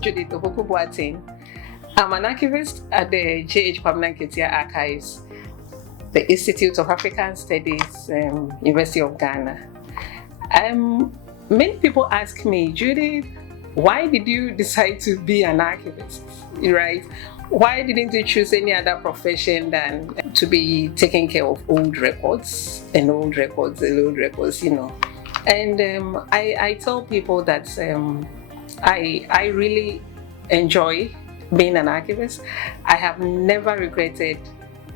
Judith Oboku-Boateng. I'm an archivist at the Kwabena Nketia Archives, the Institute of African Studies, University of Ghana. Many people ask me, Judith, why did you decide to be an archivist, right? Why didn't you choose any other profession than to be taking care of old records, And I tell people that I really enjoy being an archivist. I have never regretted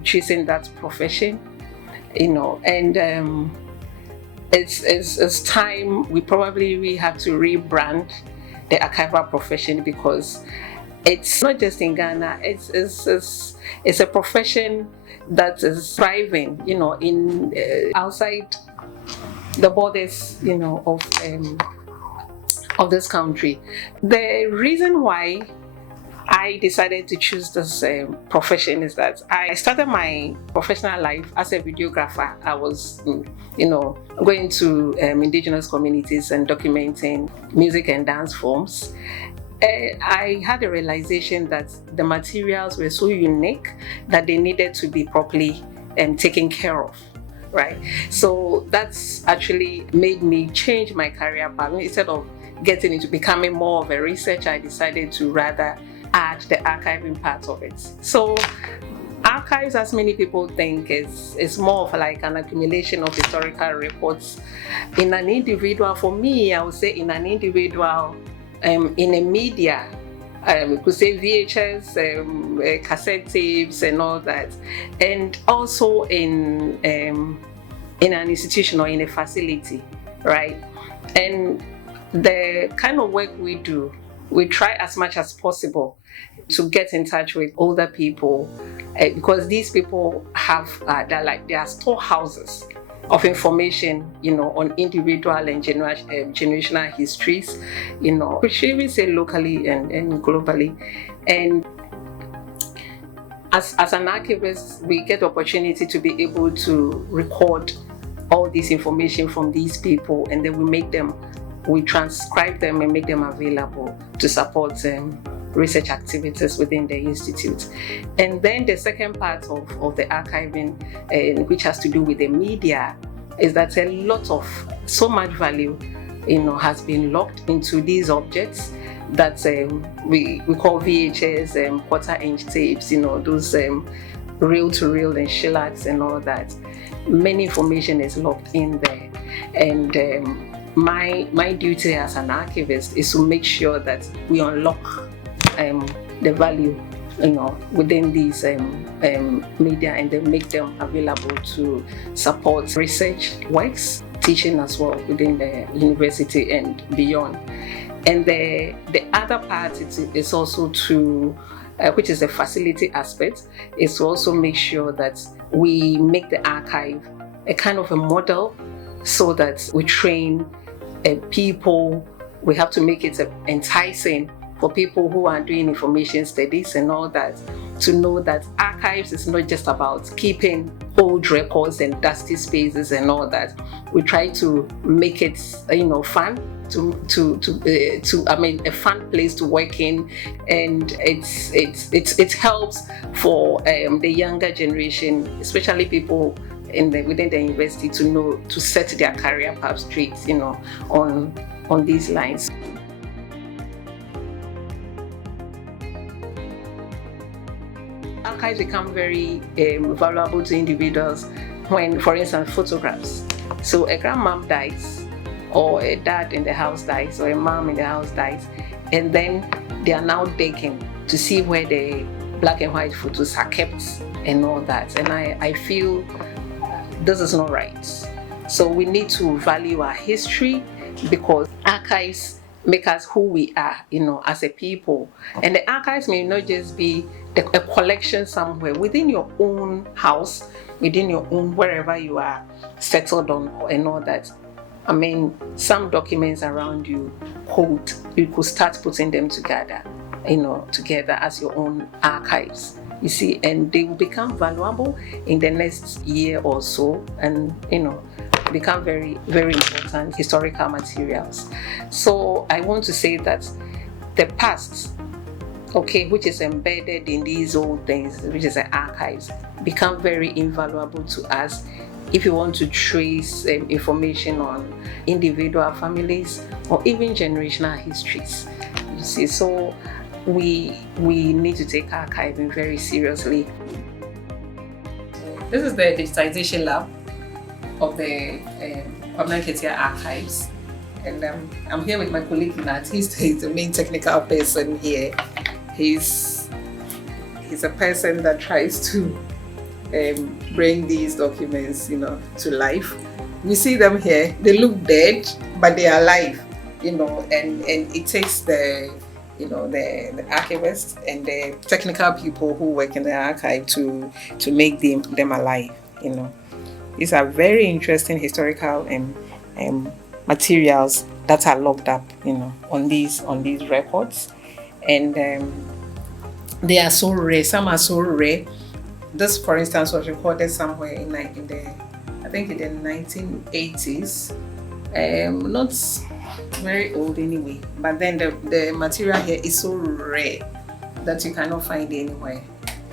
choosing that profession, and it's time we have to rebrand the archival profession, because it's not just in Ghana, it's a profession that is thriving, in outside the borders, of this country. The reason why I decided to choose this profession is that I started my professional life as a videographer. I was, going to indigenous communities and documenting music and dance forms. I had a realization that the materials were so unique that they needed to be properly taken care of. Right, so that's actually made me change my career path. Instead of getting into becoming more of a researcher, I decided to rather add the archiving part of it. So archives, as many people think, is more of like an accumulation of historical records in an individual. For me, I would say in an individual, in a media, we could say VHS, cassette tapes and all that, and also in an institution or in a facility, right? And the kind of work we do, we try as much as possible to get in touch with older people, because these people have their storehouses of information, on individual and generational histories, we should even say locally and globally. And as an archivist, we get the opportunity to be able to record all this information from these people, and then we transcribe them and make them available to support research activities within the institute. And then the second part of the archiving, which has to do with the media, is that so much value, has been locked into these objects that we call VHS, quarter-inch tapes, those reel-to-reel and shellacs and all that. Many information is locked in there, and my duty as an archivist is to make sure that we unlock the value, within these media, and then make them available to support research works, teaching as well within the university and beyond. And the other part is also to, which is the facility aspect, is to also make sure that we make the archive a kind of a model, so that we train people. We have to make it enticing for people who are doing information studies and all that, to know that archives is not just about keeping old records and dusty spaces and all that. We try to make it, fun, a fun place to work in, and it helps for the younger generation, especially people within the university, to set their career path straight, on these lines. Archives become very valuable to individuals when, for instance, photographs. So a grandmom dies, or a dad in the house dies, or a mom in the house dies, and then they are now digging to see where the black and white photos are kept and all that. And I feel this is not right. So we need to value our history, because archives make us who we are, as a people. And the archives may not just be a collection somewhere within your own house, within your own, wherever you are settled on and all that. Some documents around you could start putting them together as your own archives, you see, and they will become valuable in the next year or so, and become very, very important historical materials. So I want to say that the past, okay, which is embedded in these old things, which is the archives, become very invaluable to us if you want to trace information on individual families or even generational histories. You see, so we need to take archiving very seriously. This is the digitization lab of the Kwabena Nketia Archives, and I'm here with my colleague Nat. He's the main technical person here. He's a person that tries to bring these documents, to life. We see them here. They look dead, but they are alive, and it takes the archivists and the technical people who work in the archive to make them alive. These are very interesting historical materials that are locked up, on these records, and they are so rare. Some are so rare. This, for instance, was recorded somewhere in the 1980s. Not very old anyway, but then the material here is so rare that you cannot find it anywhere.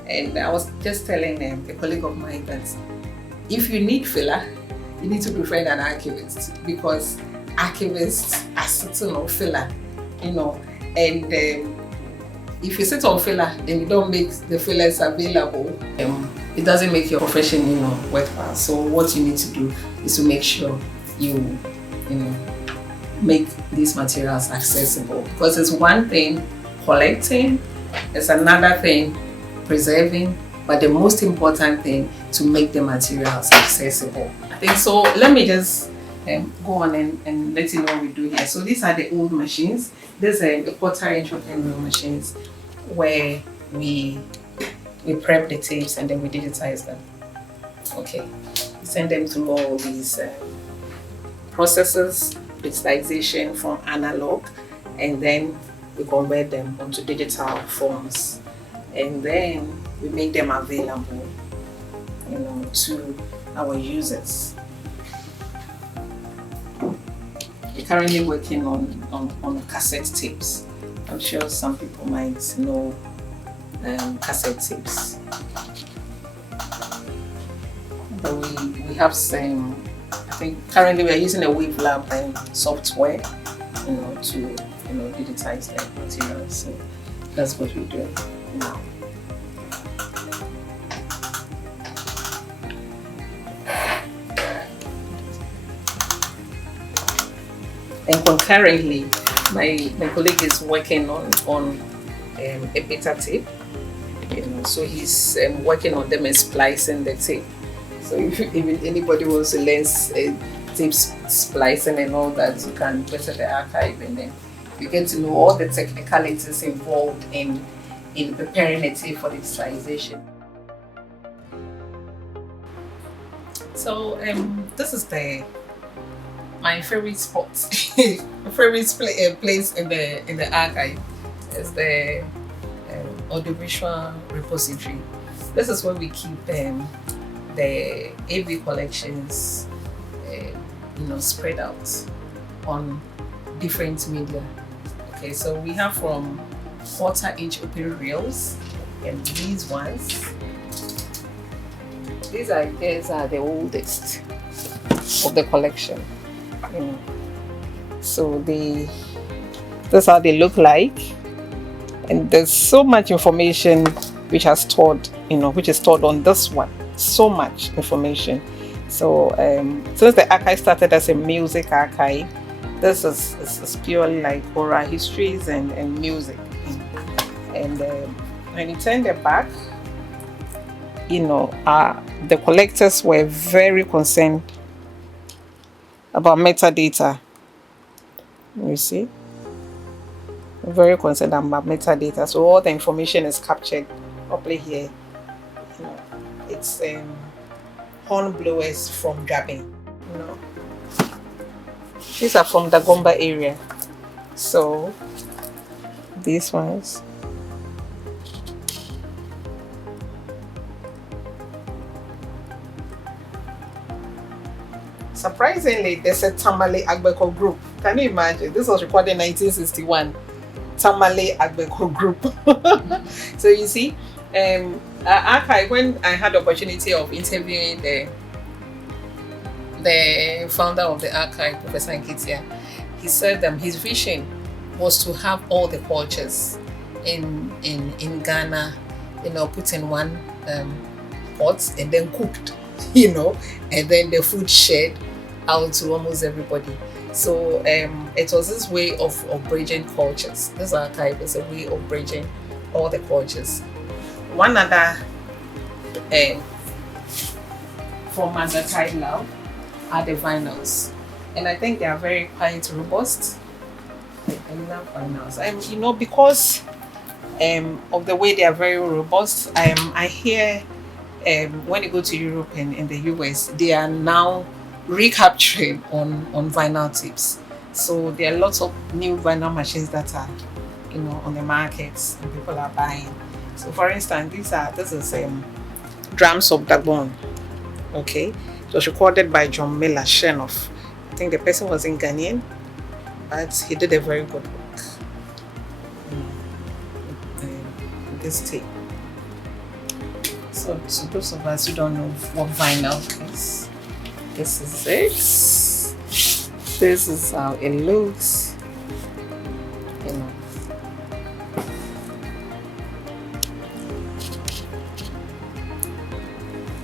And I was just telling a colleague of mine that if you need filler, you need to befriend an archivist, because archivists are sitting on filler, and if you sit on filler and you don't make the fillers available, it doesn't make your profession, worthwhile. So what you need to do is to make sure you make these materials accessible, because it's one thing collecting, it's another thing preserving, but the most important thing to make the materials accessible. I think so. Let me just go on and let you know what we do here. So these are the old machines. These are the quarter-inch open wheel machines where we prep the tapes and then we digitize them. Okay, we send them through all these processes, digitization from analog, and then we convert them onto digital forms, and then we make them available, to our users. We're currently working on cassette tapes. I'm sure some people might know cassette tapes. But we have some, I think currently we are using a WaveLab software, to digitize the materials. So that's what we're doing now. And concurrently, my colleague is working on a beta tape, so he's working on them and splicing the tape. So if anybody wants to learn tape splicing and all that, you can visit the archive, and then you get to know all the technicalities involved in preparing a tape for digitization. So this is my favorite spot, my favorite place in the archive is the audiovisual repository. This is where we keep the AV collections, spread out on different media. Okay, so we have from quarter-inch open reels, and these ones. These are the oldest of the collection. So that's how they look like, and there's so much information which is stored on this one. So much information. So since the archive started as a music archive, this is purely like oral histories and music. And when you turn the back, the collectors were very concerned about metadata. You see, very concerned about metadata. So all the information is captured properly here. It's horn blowers from Dwabin. These are from the Gomba area. So these ones. Surprisingly, there's a Tamale Agbeko group. Can you imagine? This was recorded in 1961. Tamale Agbeko group. So you see, archive, when I had the opportunity of interviewing the founder of the archive, Professor Nketia, he said his vision was to have all the cultures in Ghana, put in one pot and then cooked, and then the food shared out to almost everybody. So it was this way of bridging cultures. This archive is a way of bridging all the cultures. One other format that I love are the vinyls, and I think they are very quite robust. I love vinyls. Because of the way they are very robust. I hear when you go to Europe and in the US, they are now recapturing on vinyl tapes. So there are lots of new vinyl machines that are, on the markets and people are buying. So for instance, this is Drums of Dagon. Okay, it was recorded by John Miller Shenoff. I think the person was in Ghanaian, but he did a very good work. This tape. So those of us who don't know what vinyl is, this is it. This is how it looks.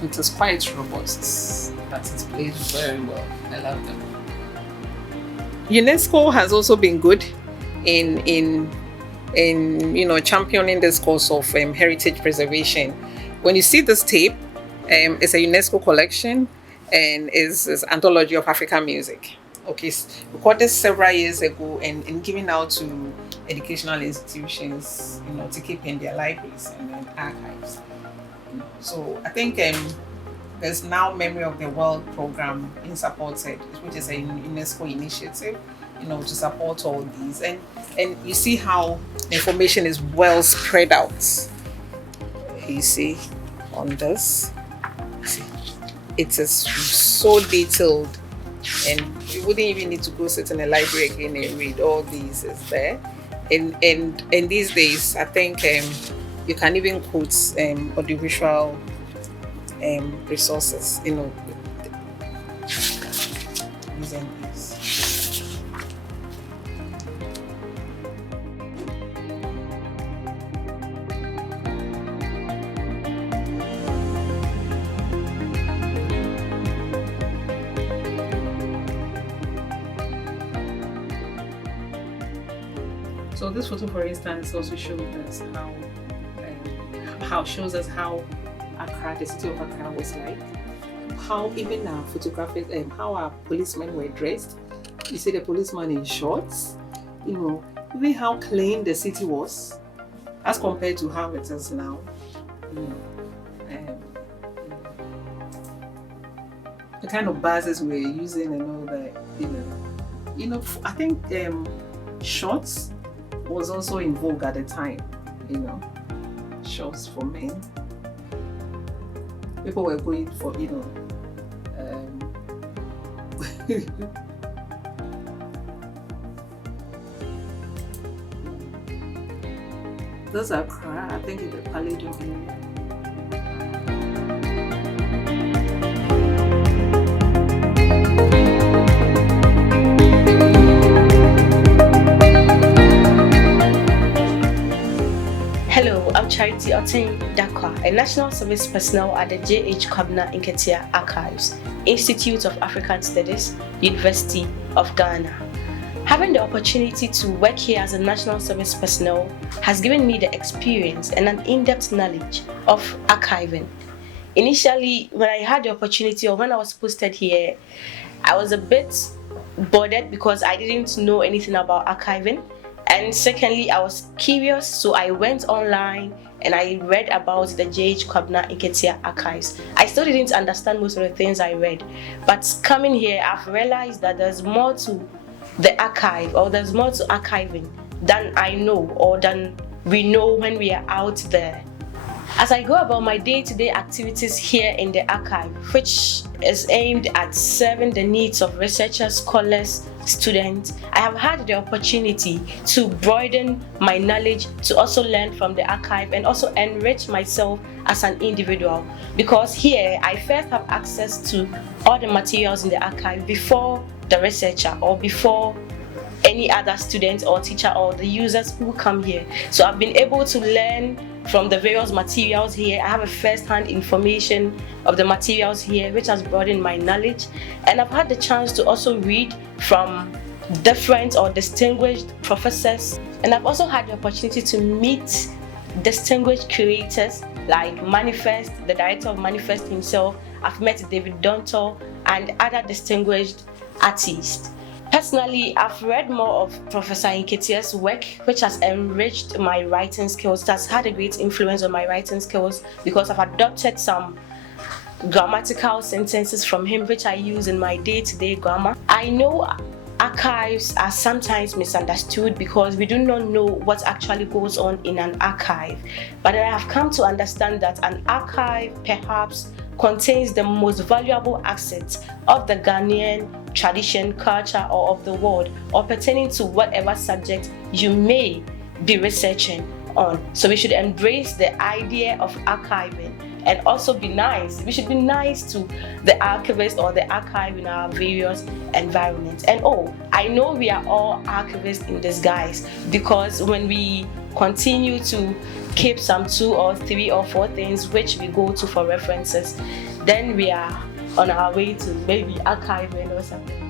It is quite robust, but it plays very well. I love them. UNESCO has also been good in championing this cause of heritage preservation. When you see this tape, it's a UNESCO collection and is anthology of African music. Okay, recorded several years ago and given out to educational institutions, to keep in their libraries and archives. So I think there's now Memory of the World program being supported, which is a UNESCO initiative, to support all these. And you see how the information is well spread out. You see on this, it is so detailed, and you wouldn't even need to go sit in a library again and read. All these is there. And these days, I think you can even quote audiovisual resources, using this. So this photo, for instance, also shows us how Accra, the city of Accra, was like. How even our photographers, how our policemen were dressed. You see the policeman in shorts. Even how clean the city was, as compared to how it is now. The kind of buses we're using and all that. I think shorts was also in vogue at the time, shorts for men. People were going for, those are Accra, I think in the Palladium area. Hello, I'm Charity Otin Dakwa, a National Service Personnel at the Kwabena Nketia Archives, Institute of African Studies, University of Ghana. Having the opportunity to work here as a National Service Personnel has given me the experience and an in-depth knowledge of archiving. Initially, when I had the opportunity or when I was posted here, I was a bit bothered because I didn't know anything about archiving. And secondly, I was curious, so I went online and I read about the Kwabena Nketia Archives. I still didn't understand most of the things I read, but coming here, I've realized that there's more to the archive, or there's more to archiving than I know or than we know when we are out there. As I go about my day-to-day activities here in the archive, which is aimed at serving the needs of researchers, scholars, students, I have had the opportunity to broaden my knowledge, to also learn from the archive and also enrich myself as an individual, because here I first have access to all the materials in the archive before the researcher or before any other student or teacher or the users who come here. So I've been able to learn from the various materials here. I have a first-hand information of the materials here, which has broadened my knowledge. And I've had the chance to also read from different or distinguished professors. And I've also had the opportunity to meet distinguished creators like Manifest, the director of Manifest himself. I've met David Donto and other distinguished artists. Personally, I've read more of Professor Nketia's work, which has enriched my writing skills. It has had a great influence on my writing skills because I've adopted some grammatical sentences from him, which I use in my day-to-day grammar. I know archives are sometimes misunderstood because we do not know what actually goes on in an archive. But I have come to understand that an archive perhaps contains the most valuable assets of the Ghanaian tradition, culture, or of the world, or pertaining to whatever subject you may be researching on. So we should embrace the idea of archiving and also be nice. We should be nice to the archivist or the archive in our various environments. And I know we are all archivists in disguise, because when we continue to keep some 2 or 3 or 4 things which we go to for references, then we are on our way to maybe archiving or something.